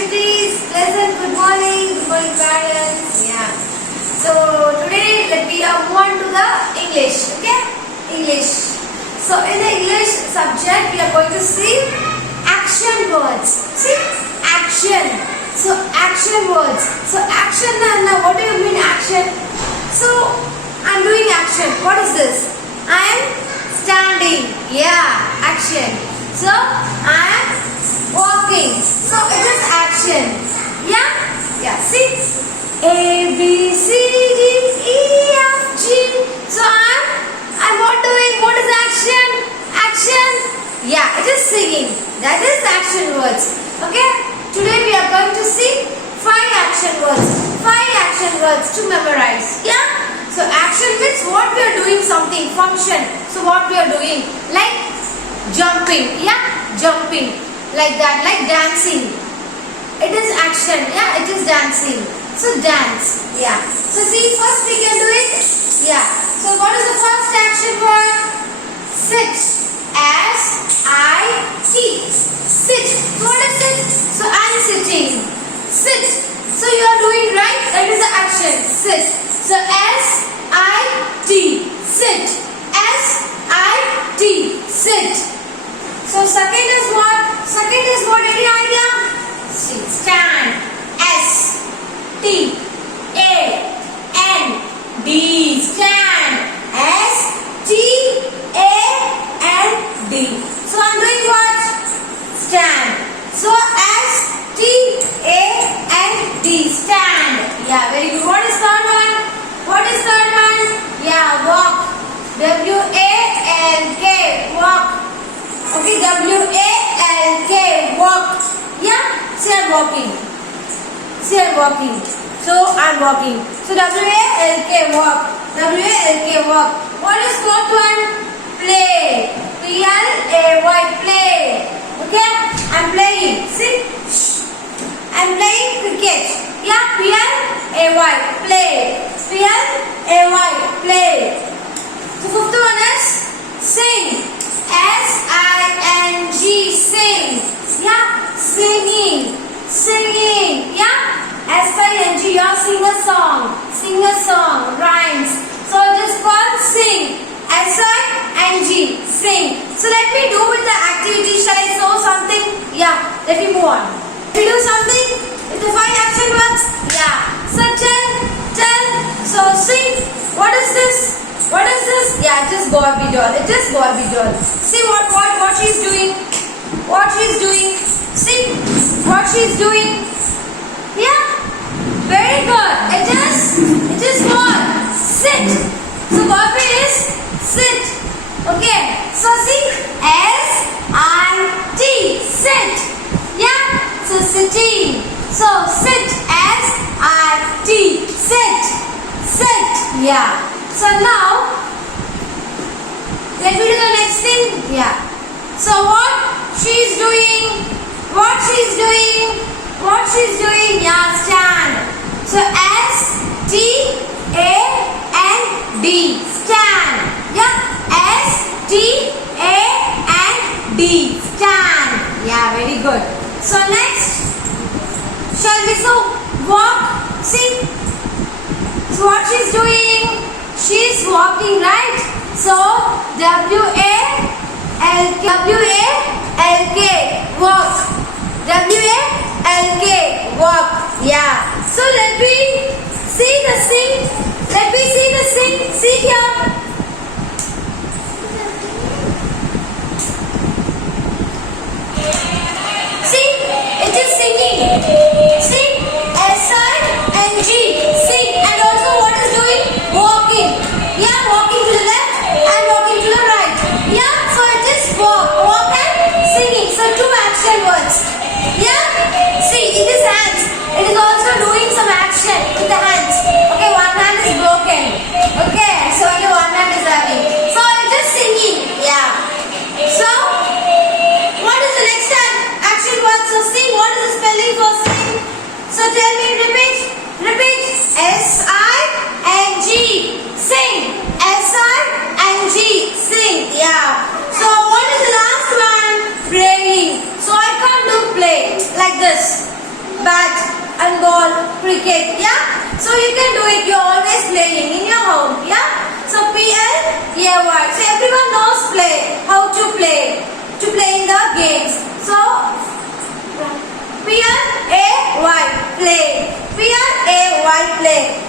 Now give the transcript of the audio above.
chitties, pleasant good morning parents. Yeah. So today let me move on to the English. Okay, English. So in the English subject we are going to see action words. See, action. So action words. So action, and what do you mean action? So I'm doing action. What is this? I am standing. Yeah, action. So I am walking. So it is action. Yeah? Yeah. See? A, B, C, D, E, F, G. So I'm what doing? What is action? Action. Yeah, it is singing. That is action words. Okay? Today we are going to see 5 action words. 5 action words to memorize. Yeah? So action means what we are doing, something, function. So what we are doing? Like jumping. Yeah? Jumping. Like that. Like dancing. It is action. Yeah? It is dancing. So dance. Yeah. So see, first we can do it. Yeah. So what is the first action word? Sit. S-I-T. Sit. What is it? So I am sitting. Sit. So you are doing right. That is the action. Sit. So S-I-T. Sit. S-I-T. Sit. So second is what? Second is what? Any idea? See. Stand. S-T-A-N-D. Stand. S-T-A-N-D. So I'm doing what? Stand. So S-T-A-N-D. Stand. Yeah, very good. What is third one? What is third one? Yeah, walk. W-A-L-K. Walk. Okay, W-A-L-K. Walk. Yeah, say I'm walking. See, I'm walking. So I'm walking. So W-A-L-K. Walk. W-A-L-K. Walk. What is fourth one? Play. P-L-A-Y. Play. Okay, I'm playing. See, I'm playing cricket. Yeah, P-L-A-Y. Play. P-L-A-Y. Play. So fifth one is sing. S-I-N-G. Sing. Yeah, singing. Singing. Yeah, S-I-N-G. You are sing a song. Sing a song. Rhymes. So it is called sing. S-I-N-G. Sing. So let me do with the activity. Shall I show something? Yeah, let me move on. We do something with the 5 action words. Yeah. So tell. So sing. What is this? What is this? Yeah, it is Barbie doll. It is Barbie doll. See what she is doing. What she is doing. See what she is doing. Yeah. Very good. It is what? Sit. So Barbie is sit. Okay. So see, S-I-T. Sit. Yeah. So sitting. So sit. S-I-T. Sit. Sit. Yeah. So now let me do the next thing. Yeah. So what she is doing? What she is doing? What she is doing? Yeah. Stand. So S-T-A-N-D. Stand. Yeah. S-T-A-N-D. Stand. Yeah, very good. So next, shall we walk? See. So what she is doing? She is walking, right? So W-A-L-K. Walk. W-A-L-K. Walk. Yeah. So let me see the sing. Let me see the sing. See here. See, it is singing. See, S-I-N-G. Sing. And also what is doing? Walking. Yeah, walking to the left and walking to the right. Yeah, so it is walk. Walk and singing. So 2 action words. Yeah, see, it is hands. It is also doing some action with the hands. Okay, one hand is broken. Okay, so only one So you can do it. You're always playing in your home. Yeah. So P-L-A-Y. So everyone knows play. How to play. To play in the games. So P-L-A-Y. Play. P-L-A-Y. Play.